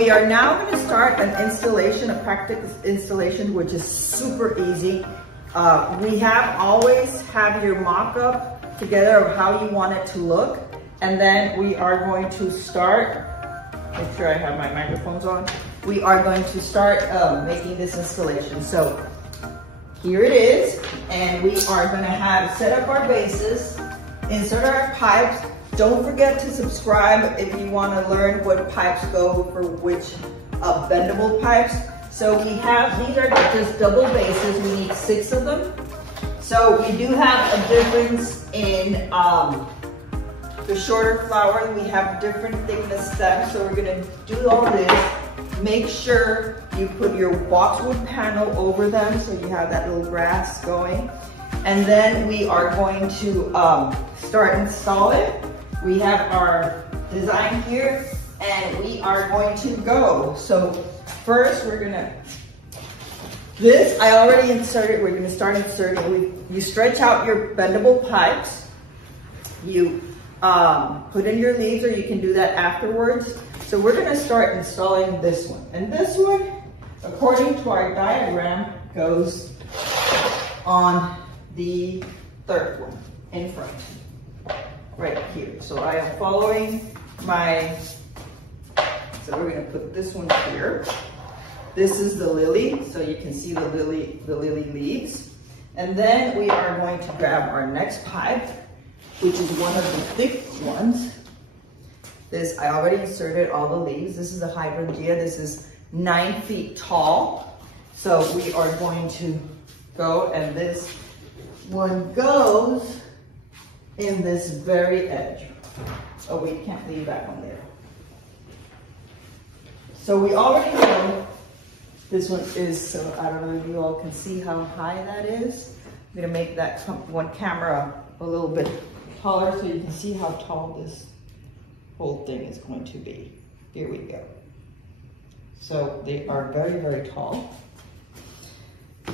We are now going to start an installation, a practical installation, which is super easy. We always have your mock-up together of how you want it to look. And then we are going to start, make sure I have my microphones on. We are going to start making this installation. So here it is, and we are going to set up our bases, insert our pipes. Don't forget to subscribe if you want to learn what pipes go for which bendable pipes. So we have, these are just double bases. We need 6 of them. So we do have a difference in the shorter flower. We have different thickness steps. So we're going to do all this. Make sure you put your boxwood panel over them so you have that little grass going. And then we are going to start installing. We have our design here and we are going to go. So first we're gonna, this I already inserted, we're gonna start inserting. You stretch out your bendable pipes. You put in your leaves, or you can do that afterwards. So we're gonna start installing this one. And this one, according to our diagram, goes on the 3rd one in front. Right here. So I am following my, so we're going to put this one here. This is the lily, so you can see the lily leaves. And then we are going to grab our next pipe, which is one of the thick ones. This, I already inserted all the leaves. This is a hydrangea. This is 9 feet tall. So we are going to go, and this one goes in this very edge. Oh, we can't leave that one there. So we already know this one is, so I don't know if you all can see how high that is. I'm gonna make that one camera a little bit taller so you can see how tall this whole thing is going to be. Here we go. So they are very, very tall.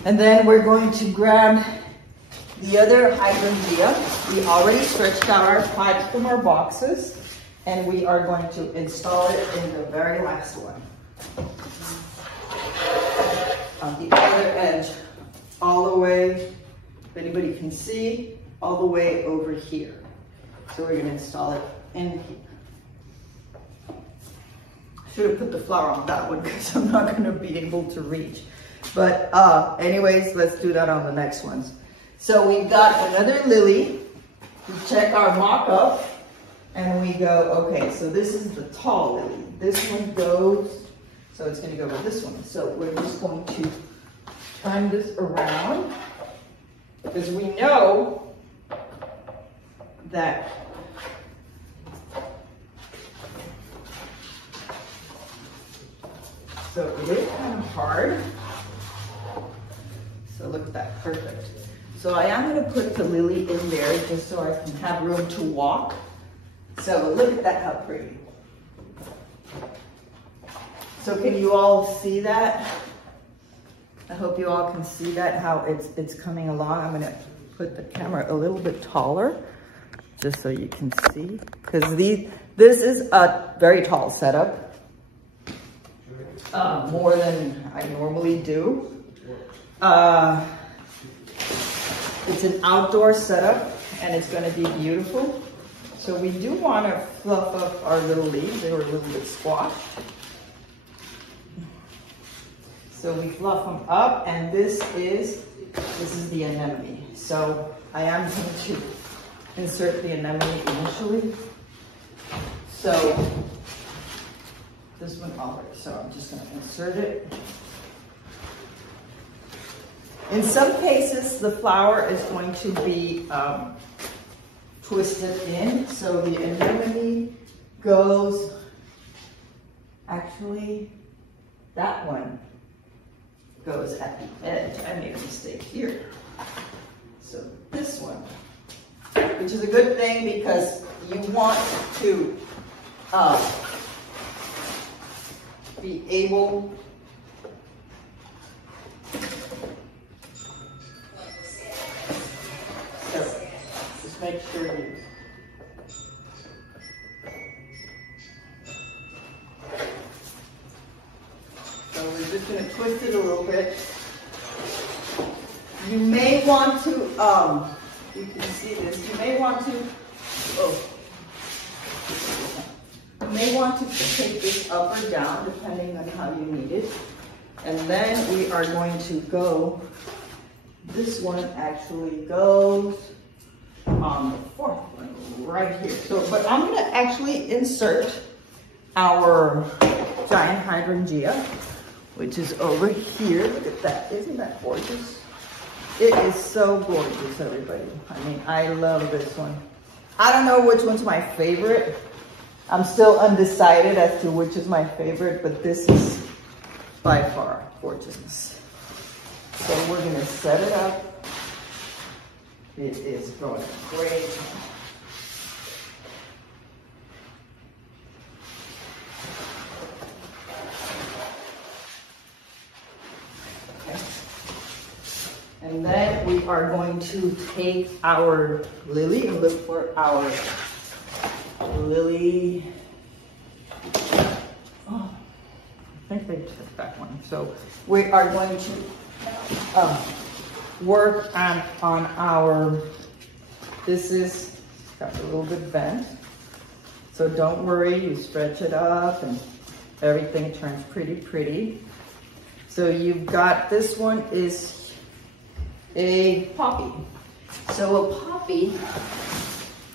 And then we're going to grab the other hydrangea. We already stretched out our pipes from our boxes, and we are going to install it in the very last one. On the other edge, all the way, if anybody can see, all the way over here. So we're gonna install it in here. Should have put the flower on that one because I'm not gonna be able to reach. But anyways, let's do that on the next ones. So we've got another lily. We check our mock-up and we go, okay, so this is the tall lily. This one goes, so it's gonna go with this one. So we're just going to turn this around because we know that so it is kind of hard. So look at that, perfect. So I am going to put the lily in there just so I can have room to walk. So look at that, how pretty. So can you all see that? I hope you all can see that, how it's coming along. I'm going to put the camera a little bit taller just so you can see. Because this is a very tall setup, more than I normally do. It's an outdoor setup and it's going to be beautiful. So we do want to fluff up our little leaves. They were a little bit squashed. So we fluff them up, and this is the anemone. So I am going to insert the anemone initially. So this one already, so I'm just going to insert it. In some cases, the flower is going to be twisted in, so the anemone goes, actually, that one goes at the edge. I made a mistake here. So this one, which is a good thing because you want to be able make sure you twist it a little bit. You may want to, you can see this, you may want to, you may want to take this up or down depending on how you need it. And then we are going to go, this one actually goes on the fourth one right here. So, but I'm gonna actually insert our giant hydrangea, which is over here. Look at that, isn't that gorgeous? It is so gorgeous, everybody. I mean, I love this one. I don't know which one's my favorite. I'm still undecided as to which is my favorite, but this is by far gorgeous. So we're gonna set it up. It is going great. Okay. And then we are going to take our lily and look for our lily. Oh, I think they took that one. So we are going to work on our, this is got a little bit bent. So don't worry, you stretch it up and everything turns pretty. So you've got, this one is a poppy. So a poppy,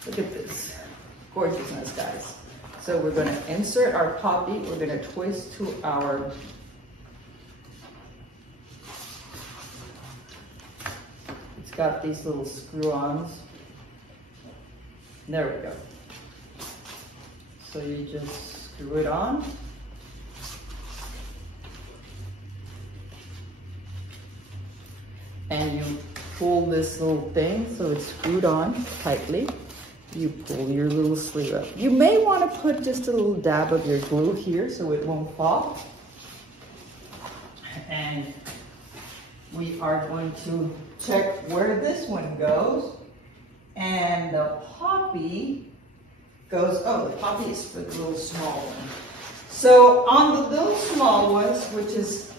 look at this gorgeousness, guys. So we're gonna insert our poppy, we're gonna twist to our, it's got these little screw-ons. There we go. So you just screw it on. And you pull this little thing so it's screwed on tightly. You pull your little sleeve up. You may want to put just a little dab of your glue here so it won't fall. And we are going to check where this one goes. And the poppy goes, oh, the poppy is for the little small one. So on the little small ones, which is,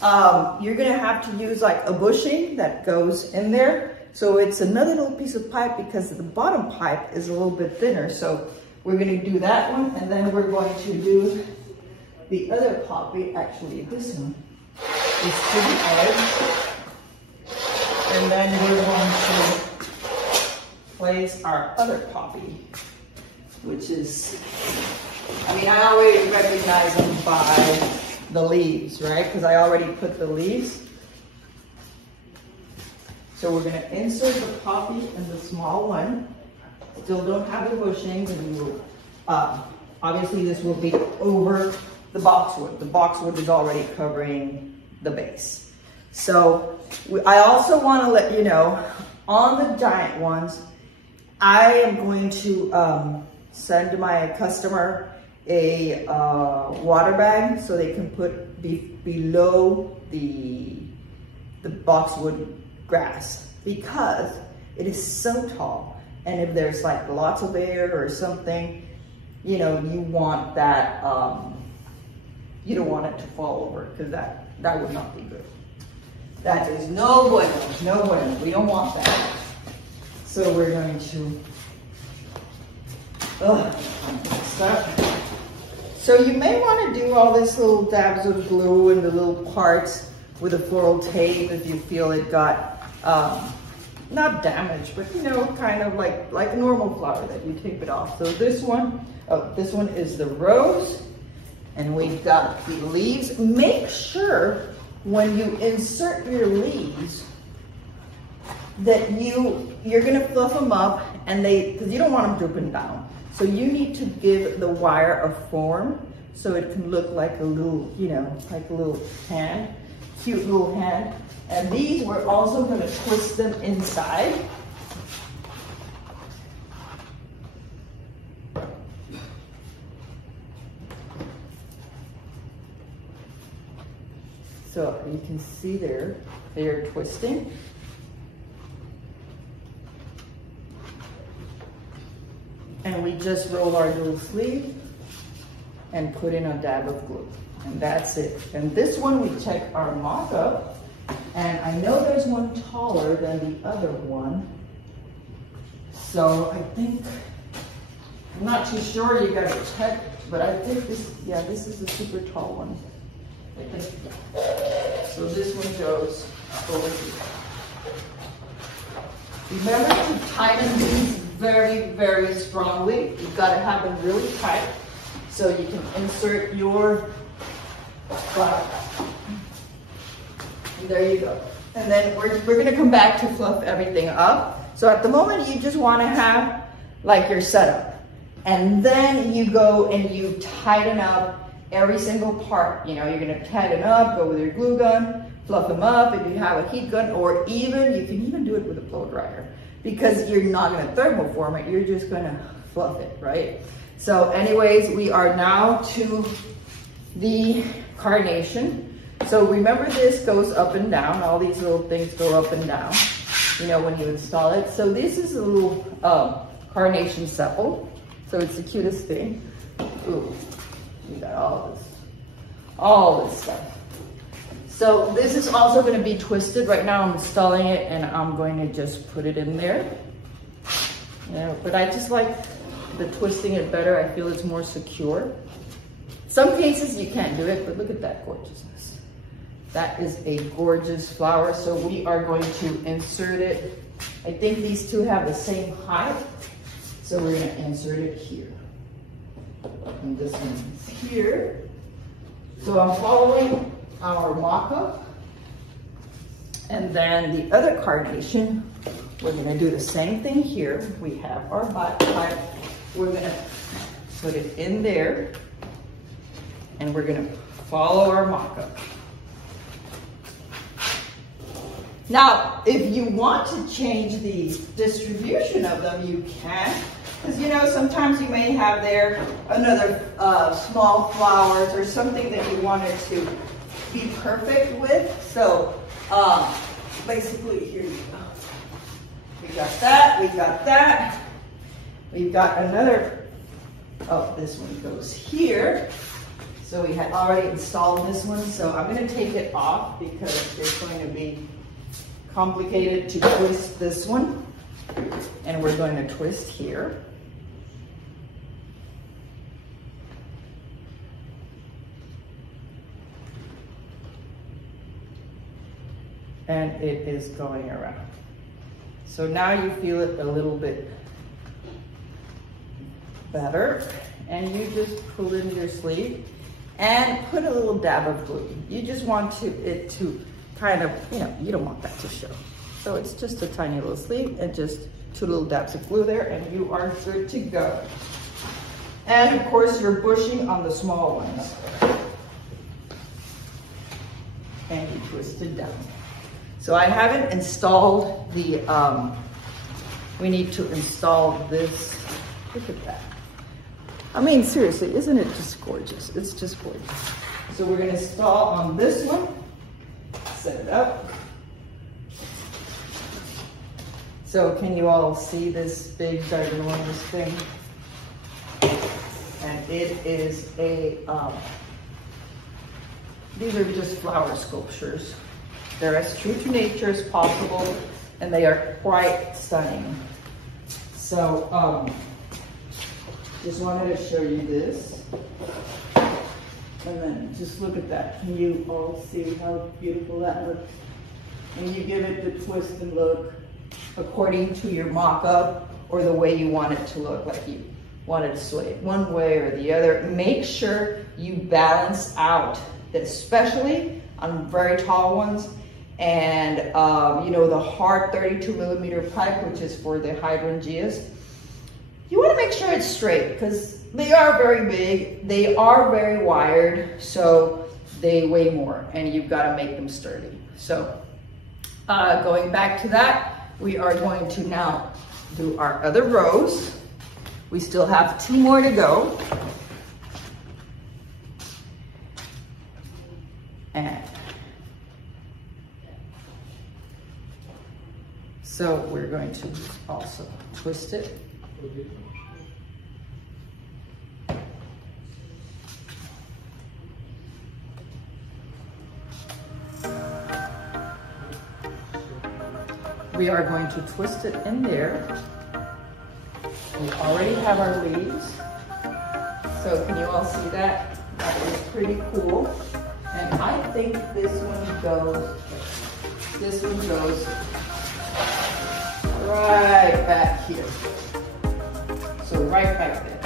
you're gonna have to use like a bushing that goes in there. So it's another little piece of pipe because the bottom pipe is a little bit thinner. So we're gonna do that one, and then we're going to do the other poppy, actually this one, is to the edge. And then we're going to place our other poppy, which is, I mean, I already recognize them by the leaves, right? Because I already put the leaves. So we're gonna insert the poppy in the small one. Still don't have the bushings, and we will, obviously this will be over the boxwood. The boxwood is already covering the base. So I also wanna let you know, on the giant ones, I am going to send my customer a water bag so they can put below the boxwood grass, because it is so tall, and if there's like lots of air or something, you know, you want that, you don't want it to fall over, because that would not be good. That is no bueno, no bueno. We don't want that. So we're going to, so you may want to do all these little dabs of glue and the little parts with a floral tape if you feel it got not damaged, but you know, kind of like a normal flower that you tape it off. So this one, this one is the rose, and we've got the leaves. Make sure when you insert your leaves that you're gonna fluff them up, and because you don't want them drooping down. So you need to give the wire a form so it can look like a little, you know, like a little hand, cute little hand. And these, we're also going to twist them inside. So you can see there, they are twisting. And we just roll our little sleeve and put in a dab of glue. And that's it. And this one, we check our mock-up. And I know there's one taller than the other one. So I think, I'm not too sure, you gotta check, but I think this, yeah, this is the super tall one. I think. So this one goes over here. Remember to tighten these very, very strongly. You've gotta have them really tight so you can insert your flower. And there you go. And then we're gonna come back to fluff everything up. So at the moment, you just wanna have like your setup. And then you go and you tighten up every single part. You know, you're gonna tighten up, go with your glue gun, fluff them up if you have a heat gun, or even, you can even do it with a blow dryer because you're not gonna thermoform it, you're just gonna fluff it, right? So anyways, we are now to the carnation. So remember, this goes up and down. All these little things go up and down, you know, when you install it. So this is a little carnation sepal. So it's the cutest thing. Ooh, we got all this stuff. So this is also going to be twisted. Right now I'm installing it and I'm going to just put it in there. Yeah, but I just like the twisting it better. I feel it's more secure. Some cases you can't do it, but look at that gorgeousness. That is a gorgeous flower. So we are going to insert it. I think these two have the same height. So we're going to insert it here. And this one is here. So I'm following our mock-up. And then the other carnation, we're going to do the same thing here. We have our bot pipe. We're going to put it in there. And we're going to follow our mock-up. Now, if you want to change the distribution of them, you can. Because, you know, sometimes you may have there another small flowers or something that you want it to be perfect with. So, basically, here you go. We got that, we got that. We've got another, oh, this one goes here. So we had already installed this one. So I'm going to take it off because it's going to be complicated to twist this one. And we're going to twist here. And it is going around. So now you feel it a little bit better. And you just pull in your sleeve and put a little dab of glue. You just want it to kind of, you know, you don't want that to show. So it's just a tiny little sleeve and just 2 little dabs of glue there and you are good to go. And of course you're bushing on the small ones. And you twist it down. So I haven't installed the, we need to install this. Look at that. I mean, seriously, isn't it just gorgeous? It's just gorgeous. So we're gonna install on this one. Set it up. So can you all see this big ginormous thing? And it is a, these are just flower sculptures. They're as true to nature as possible, and they are quite stunning. So, just wanted to show you this. And then just look at that. Can you all see how beautiful that looks? And you give it the twist and look according to your mock-up or the way you want it to look, like you want it to sway one way or the other. Make sure you balance out, especially on very tall ones. And you know, the hard 32mm pipe, which is for the hydrangeas, you want to make sure it's straight because they are very big, they are very wired, so they weigh more and you've got to make them sturdy. So going back to that, we are going to now do our other rows. We still have 2 more to go. And so we're going to also twist it. we are going to twist it in there. We already have our leaves. So can you all see that? That is pretty cool. And I think this one goes right back here. So right back there.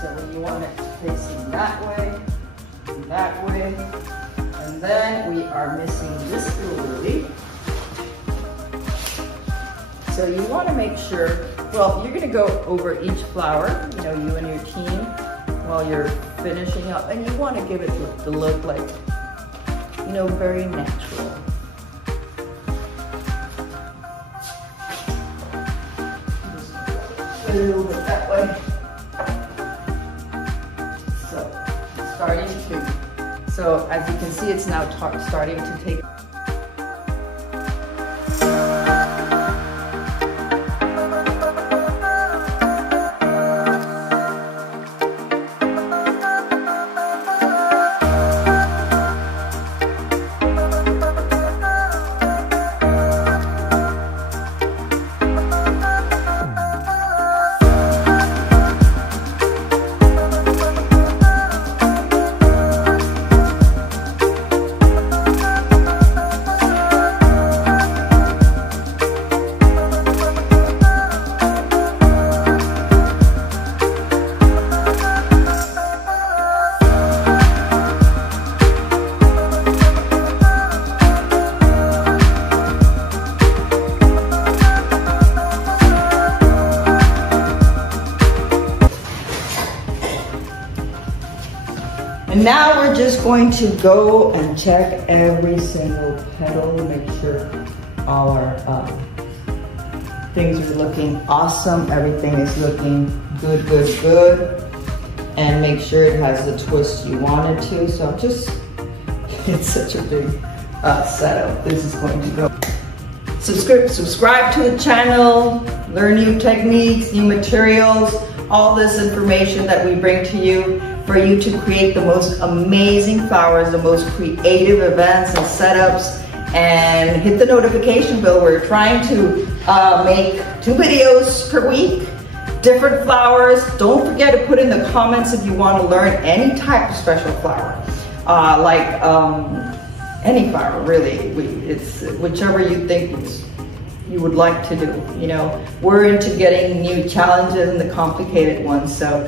So you want it facing that way, and then we are missing this little lily. So you want to make sure, well, you're going to go over each flower, you know, you and your team, while you're finishing up, and you want to give it the look like, you know, very natural. Just a little bit that way. So, starting to, so as you can see, it's now starting to take. And now we're just going to go and check every single petal, make sure all our things are looking awesome. Everything is looking good, good, good. And make sure it has the twist you want it to. So just, it's such a big setup. This is going to go. Subscribe to the channel, learn new techniques, new materials, all this information that we bring to you for you to create the most amazing flowers, the most creative events and setups, and hit the notification bell. We're trying to make 2 videos per week, different flowers. Don't forget to put in the comments if you want to learn any type of special flower, any flower really. It's whichever you think you would like to do. You know, we're into getting new challenges and the complicated ones. So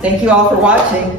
thank you all for watching.